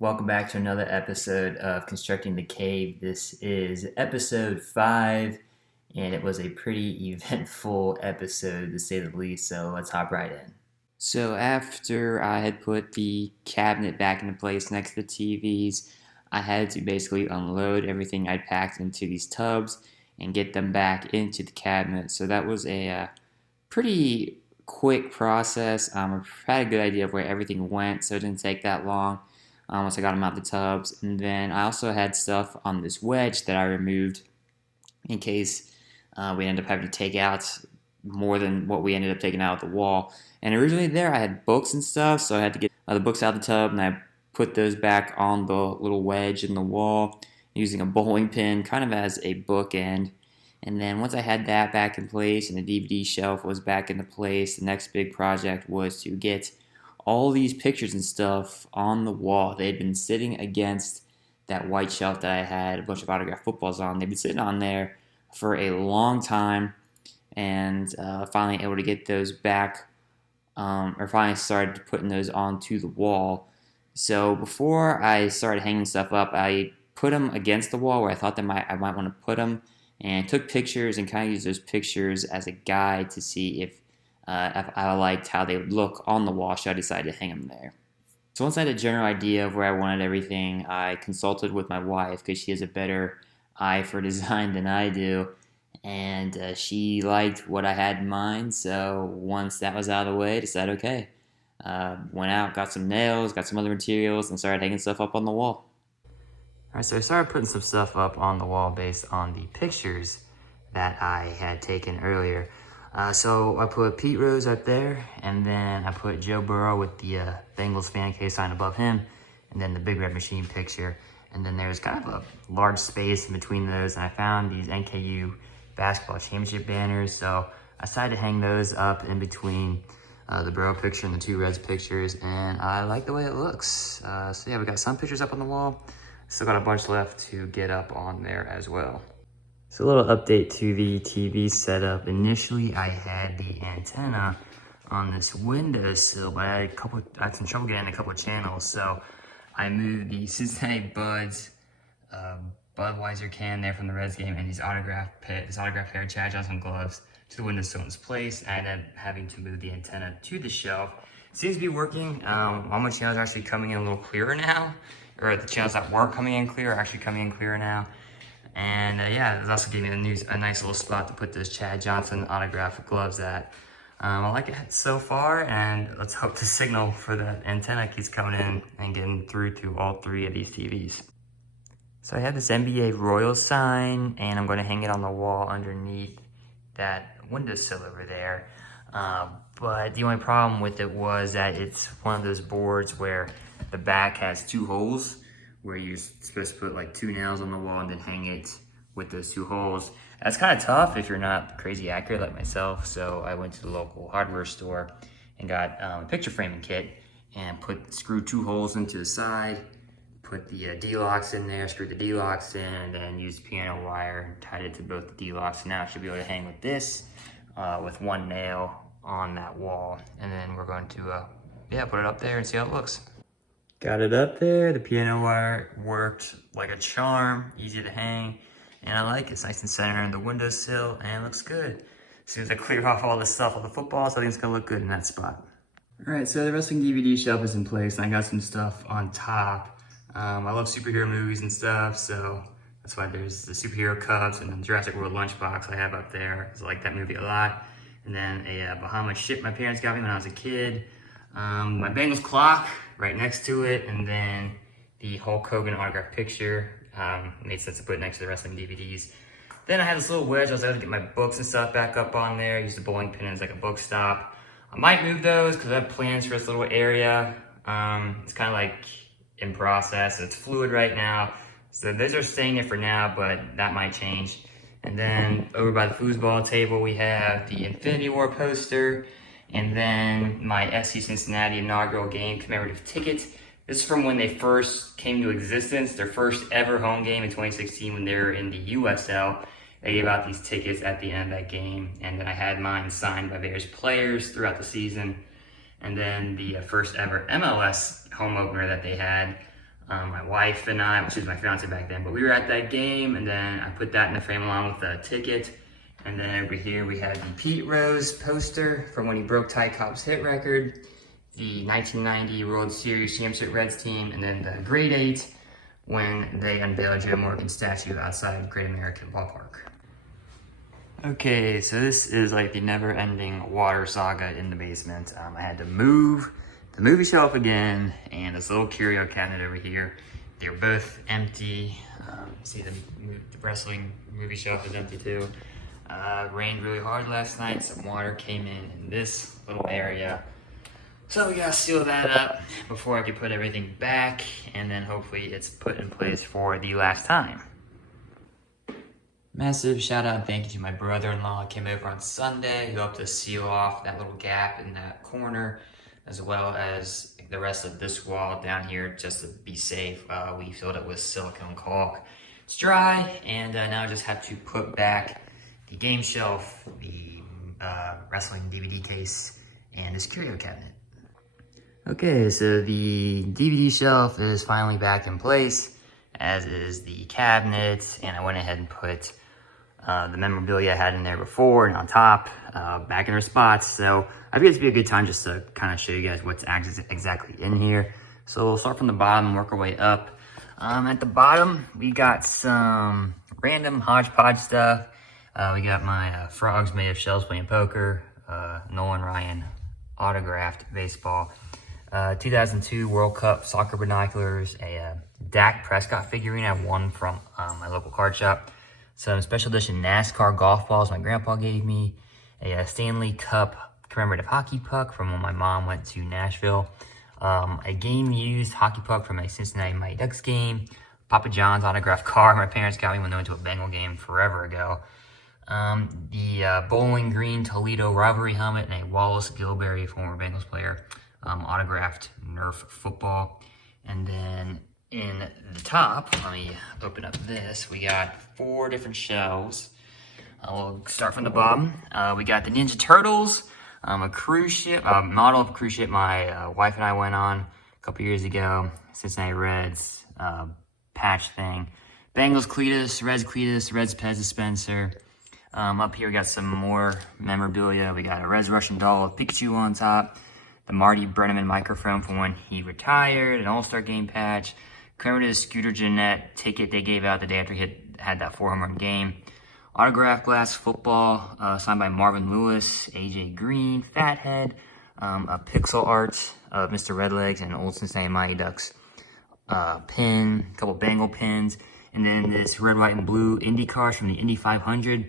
Welcome back to another episode of Constructing the Cave. This is episode 5, and it was a pretty eventful episode to say the least, so let's hop right in. So, after I had put the cabinet back into place next to the TVs, I had to basically unload everything I'd packed into these tubs and get them back into the cabinet. So, that was a pretty quick process. I had a good idea of where everything went, so it didn't take that long once I got them out the tubs. And then I also had stuff on this wedge that I removed in case we ended up having to take out more than what we ended up taking out of the wall. And originally there I had books and stuff, so I had to get the books out of the tub and I put those back on the little wedge in the wall using a bowling pin kind of as a bookend. And then once I had that back in place and the DVD shelf was back into place, the next big project was to get all these pictures and stuff on the wall. They had been sitting against that white shelf that I had a bunch of autographed footballs on. They'd been sitting on there for a long time, and finally able to get those back, or finally started putting those onto the wall. So before I started hanging stuff up, I put them against the wall where I thought I might want to put them, and took pictures and kind of used those pictures as a guide to see if I liked how they would look on the wall, so I decided to hang them there. So once I had a general idea of where I wanted everything, I consulted with my wife because she has a better eye for design than I do, and she liked what I had in mind. So once that was out of the way, I decided, okay, went out, got some nails, got some other materials, and started hanging stuff up on the wall. Alright, so I started putting some stuff up on the wall based on the pictures that I had taken earlier. So I put Pete Rose up there, and then I put Joe Burrow with the Bengals fan case sign above him, and then the Big Red Machine picture. And then there's kind of a large space in between those, and I found these NKU basketball championship banners, so I decided to hang those up in between the Burrow picture and the two Reds pictures, and I like the way it looks. So yeah, we got some pictures up on the wall. Still got a bunch left to get up on there as well. So a little update to the TV setup. Initially, I had the antenna on this windowsill, but I had some trouble getting a couple of channels. So I moved the Cincinnati Buds Budweiser can there from the Reds game and this autograph pair of Chad Johnson gloves to the windowsill in its place. I ended up having to move the antenna to the shelf. Seems to be working. All my channels are actually coming in a little clearer now, or the channels that weren't coming in clear are actually coming in clearer now. And yeah, it also gave me a nice little spot to put those Chad Johnson autograph gloves at. I like it so far, and let's hope the signal for the antenna keeps coming in and getting through to all three of these TVs. So I have this NBA Royals sign, and I'm going to hang it on the wall underneath that windowsill over there. But the only problem with it was that it's one of those boards where the back has two holes, where you're supposed to put like 2 nails on the wall and then hang it with those 2 holes. That's kind of tough if you're not crazy accurate like myself, so I went to the local hardware store and got a picture framing kit and screwed 2 holes into the side, put the D-locks in there, screwed the D-locks in, and then used piano wire and tied it to both the D-locks. Now I should be able to hang with this with 1 nail on that wall, and then we're going to put it up there and see how it looks. Got it up there, the piano wire worked like a charm, easy to hang, and I like it. It's nice and center in the windowsill, and it looks good. As soon as I clear off all this stuff on the footballs, I think it's gonna look good in that spot. All right, so the wrestling DVD shelf is in place, and I got some stuff on top. I love superhero movies and stuff, so that's why there's the superhero cups and the Jurassic World lunchbox I have up there, because I like that movie a lot. And then a Bahamas ship my parents got me when I was a kid. My Bengals clock right next to it, and then the Hulk Hogan autograph picture. Made sense to put it next to the wrestling DVDs. Then I had this little wedge. I was able to get my books and stuff back up on there. Use the bowling pin as like a book stop. I might move those because I have plans for this little area. It's kind of like in process. It's fluid right now. So those are staying there for now, but that might change. And then over by the foosball table, we have the Infinity War poster. And then my SC Cincinnati inaugural game commemorative ticket. This is from when they first came to existence, their first ever home game in 2016 when they were in the USL. They gave out these tickets at the end of that game, and then I had mine signed by various players throughout the season. And then the first ever MLS home opener that they had, My wife and I, she was my fiance back then, but we were at that game, and then I put that in the frame along with the ticket. And then over here we had the Pete Rose poster from when he broke Ty Cobb's hit record, the 1990 World Series championship Reds team, and then the grade 8 when they unveiled Joe Morgan's statue outside Great American Ballpark. Okay, so this is like the never-ending water saga in the basement. I had to move the movie shelf again, and this little curio cabinet over here. They're both empty. See the wrestling movie shelf is empty too. Rained really hard last night. Some water came in this little area. So we gotta seal that up before I can put everything back, and then hopefully it's put in place for the last time. Massive shout out and thank you to my brother-in-law. Came over on Sunday, who helped us seal off that little gap in that corner, as well as the rest of this wall down here, just to be safe. We filled it with silicone caulk. It's dry, and now I just have to put back the game shelf, the wrestling DVD case, and this curio cabinet. Okay, so the DVD shelf is finally back in place, as is the cabinet, and I went ahead and put the memorabilia I had in there before and on top, back in their spots. So I think it's be a good time just to kind of show you guys what's exactly in here. So we'll start from the bottom and work our way up. At the bottom, we got some random hodgepodge stuff. We got my Frogs Made of Shells Playing Poker, Nolan Ryan autographed baseball, 2002 World Cup soccer binoculars, a Dak Prescott figurine I won from my local card shop, some special edition NASCAR golf balls my grandpa gave me, a Stanley Cup commemorative hockey puck from when my mom went to Nashville, a game-used hockey puck from a Cincinnati Mighty Ducks game, Papa John's autographed car my parents got me when they went to a Bengal game forever ago, the Bowling Green Toledo rivalry helmet, and a Wallace Gilberry, former Bengals player, autographed Nerf football. And then in the top, let me open up this, we got 4 different shelves. We'll start from the bottom. We got the Ninja Turtles, a cruise ship, a model of a cruise ship my wife and I went on a couple years ago, Cincinnati Reds patch thing. Bengals Cletus, Reds Pez dispenser. Up here we got some more memorabilia. We got a Reds Russian doll with Pikachu on top, the Marty Brennaman microphone from when he retired, an All-Star Game patch, commemorative Scooter Gennett ticket they gave out the day after he had that 4-home run game, autographed glass football signed by Marvin Lewis, AJ Green, Fathead, a pixel art of Mr. Redlegs and old Cincinnati Mighty Ducks pin, a couple Bengal pins, and then this red, white, and blue Indy cars from the Indy 500.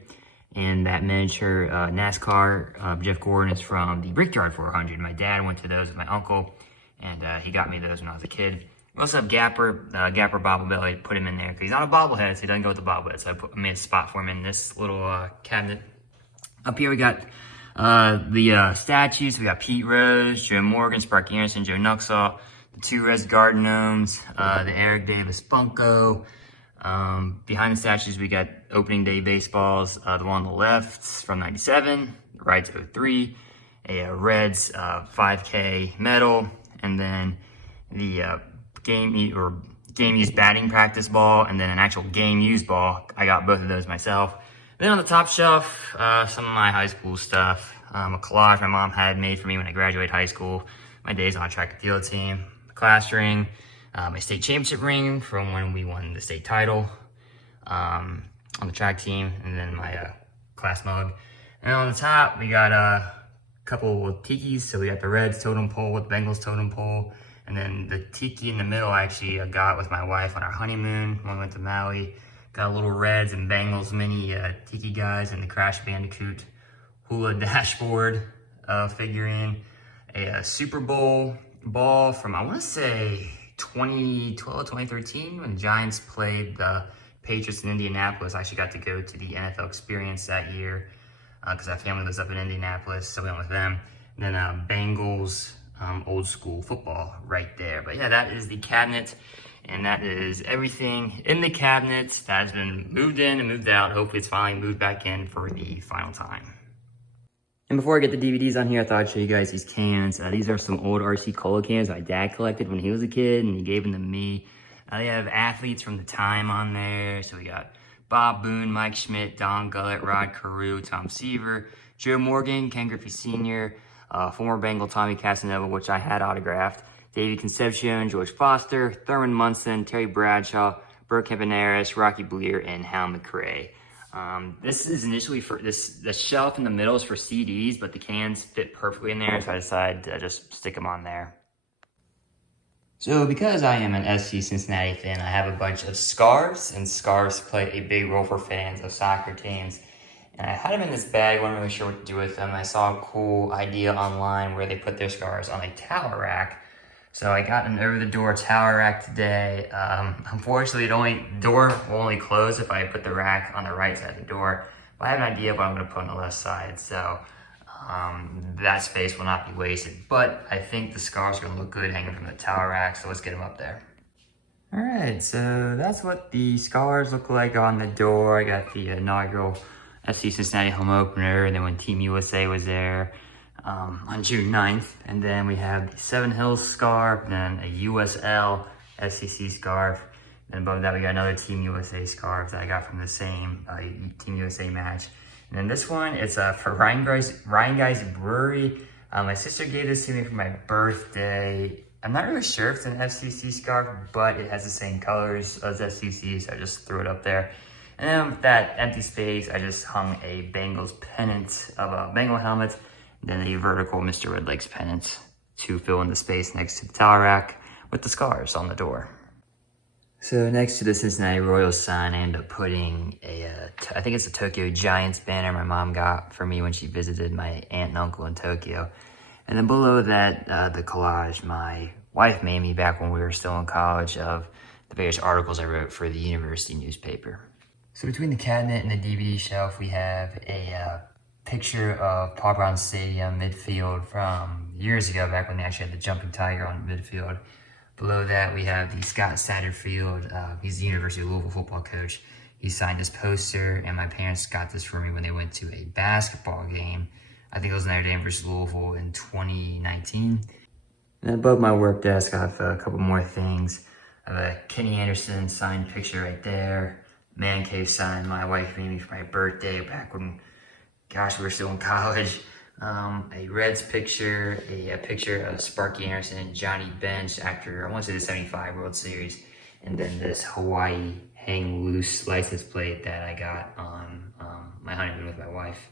And that miniature NASCAR Jeff Gordon is from the Brickyard 400. My dad went to those with my uncle, and he got me those when I was a kid. We also have Gapper bobblehead. I put him in there because he's not a bobblehead, so he doesn't go with the bobblehead. So I made a spot for him in this little cabinet. Up here we got the statues. We got Pete Rose, Joe Morgan, Sparky Anderson, Joe Nuxall, the 2 Reds Garden Gnomes, the Eric Davis Funko. Behind the statues, we got opening day baseballs. The one on the left from 97, the right's 03, a Reds 5K medal, and then the game used batting practice ball, and then an actual game used ball. I got both of those myself. Then on the top shelf, some of my high school stuff. A collage my mom had made for me when I graduated high school. My days on a track and field team, a class ring, my state championship ring from when we won the state title on the track team, and then my class mug. And on the top, we got a couple of tikis. So we got the Reds totem pole with Bengals totem pole, and then the tiki in the middle I actually got with my wife on our honeymoon when we went to Maui. Got a little Reds and Bengals mini tiki guys, and the Crash Bandicoot hula dashboard figurine. A Super Bowl ball from, I want to say, 2012, 2013, when the Giants played the Patriots in Indianapolis. I actually got to go to the NFL experience that year because our family lives up in Indianapolis, so we went with them. And then Bengals old school football right there. But yeah, that is the cabinet, and that is everything in the cabinet that has been moved in and moved out. Hopefully it's finally moved back in for the final time. And before I get the DVDs on here, I thought I'd show you guys these cans. These are some old RC Cola cans my dad collected when he was a kid, and he gave them to me. They have athletes from the time on there. So we got Bob Boone, Mike Schmidt, Don Gullett, Rod Carew, Tom Seaver, Joe Morgan, Ken Griffey Sr., former Bengal Tommy Casanova, which I had autographed, Davey Concepcion, George Foster, Thurman Munson, Terry Bradshaw, Burt Campaneris, Rocky Bleer, and Hal McRae. This is initially for the shelf in the middle is for CDs, but the cans fit perfectly in there, so I decided to just stick them on there. So because I am an SC Cincinnati fan, I have a bunch of scarves, and scarves play a big role for fans of soccer teams. And I had them in this bag, wasn't really sure what to do with them. I saw a cool idea online where they put their scarves on a towel rack. So I got an over-the-door towel rack today. Unfortunately, the door will only close if I put the rack on the right side of the door. But I have an idea of what I'm going to put on the left side, so that space will not be wasted. But I think the scarves are going to look good hanging from the towel rack, so let's get them up there. All right, so that's what the scarves look like on the door. I got the inaugural FC Cincinnati home opener, and then when Team USA was there on June 9th. And then we have the Seven Hills scarf, and then a USL SEC scarf. And above that, we got another Team USA scarf that I got from the same Team USA match. And then this one, it's for Ryan Guy's Brewery. My sister gave this to me for my birthday. I'm not really sure if it's an FCC scarf, but it has the same colors as FCC, so I just threw it up there. And then with that empty space, I just hung a Bengals pennant of a Bengal helmet, and then a vertical Mr. Redlegs pennant to fill in the space next to the towel rack with the scarves on the door. So next to the Cincinnati Royals sign, I ended up putting I think it's a Tokyo Giants banner my mom got for me when she visited my aunt and uncle in Tokyo. And then below that, the collage my wife made me back when we were still in college of the various articles I wrote for the university newspaper. So between the cabinet and the DVD shelf, we have a picture of Paul Brown Stadium midfield from years ago, back when they actually had the jumping tiger on midfield. Below that, we have the Scott Satterfield. He's the University of Louisville football coach. He signed this poster, and my parents got this for me when they went to a basketball game. I think it was Notre Dame versus Louisville in 2019. And above my work desk, I have a couple more things. I have a Kenny Anderson signed picture right there. Man cave sign my wife made me for my birthday back when, gosh, we were still in college. A Reds picture, a picture of Sparky Anderson and Johnny Bench after, I want to say, the 75 World Series. And then this Hawaii hang loose license plate that I got on my honeymoon with my wife.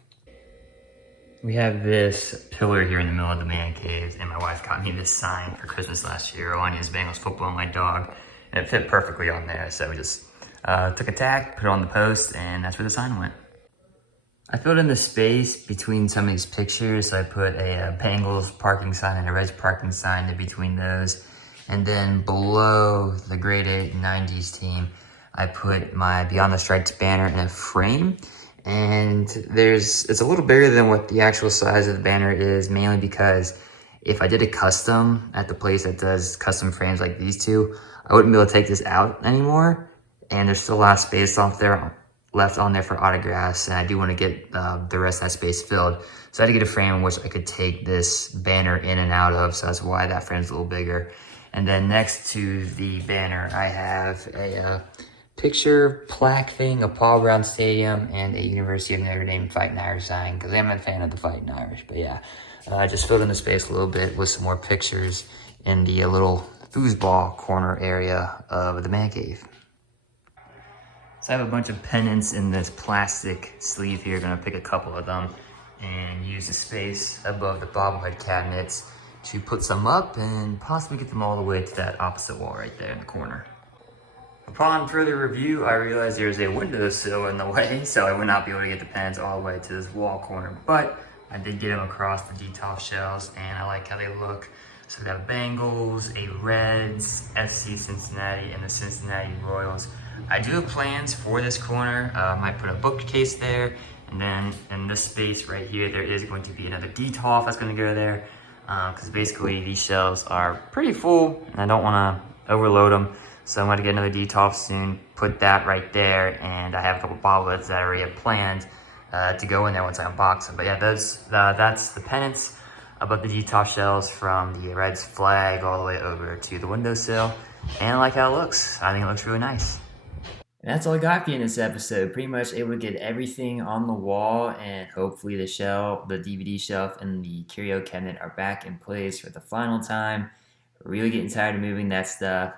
We have this pillar here in the middle of the man cave, and my wife got me this sign for Christmas last year, aligning his Bengals football and my dog, and it fit perfectly on there. So we just took a tack, put it on the post, and that's where the sign went. I filled in the space between some of these pictures. So I put a Bengals parking sign and a Reds parking sign in between those. And then below the grade 8 90s team, I put my Beyond the Stripes banner in a frame. And it's a little bigger than what the actual size of the banner is, mainly because if I did a custom at the place that does custom frames like these two, I wouldn't be able to take this out anymore. And there's still a lot of space left on there for autographs, and I do want to get the rest of that space filled. So I had to get a frame in which I could take this banner in and out of, so that's why that frame's a little bigger. And then next to the banner, I have a picture plaque thing of Paul Brown Stadium and a University of Notre Dame Fighting Irish sign, because I'm a fan of the Fighting Irish. But yeah, I just filled in the space a little bit with some more pictures in the little foosball corner area of the man cave. So I have a bunch of pennants in this plastic sleeve here. Gonna pick a couple of them and use the space above the bobblehead cabinets to put some up and possibly get them all the way to that opposite wall right there in the corner. Upon further review, I realized there's a windowsill in the way, so I would not be able to get the pennants all the way to this wall corner, but I did get them across the detolf shelves, and I like how they look. So we have Bengals, a Reds, FC Cincinnati, and the Cincinnati Royals. I do have plans for this corner. I might put a bookcase there, and then in this space right here, there is going to be another detolf that's going to go there, because basically these shelves are pretty full, and I don't want to overload them. So I'm going to get another detolf soon, put that right there, and I have a couple bobbleheads that I already have planned to go in there once I unbox them. But yeah, that's the pennants. above the top shelves from the Reds flag all the way over to the windowsill. And I like how it looks. I think it looks really nice. And that's all I got for you in this episode. Pretty much able to get everything on the wall, and hopefully the DVD shelf, and the curio cabinet are back in place for the final time. Really getting tired of moving that stuff.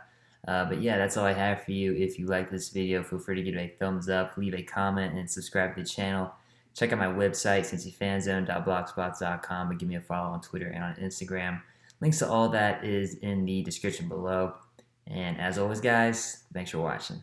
But yeah, that's all I have for you. If you like this video, feel free to give it a thumbs up, leave a comment, and subscribe to the channel. Check out my website, cincyfanzone.blogspot.com, and give me a follow on Twitter and on Instagram. Links to all that is in the description below. And as always, guys, thanks for watching.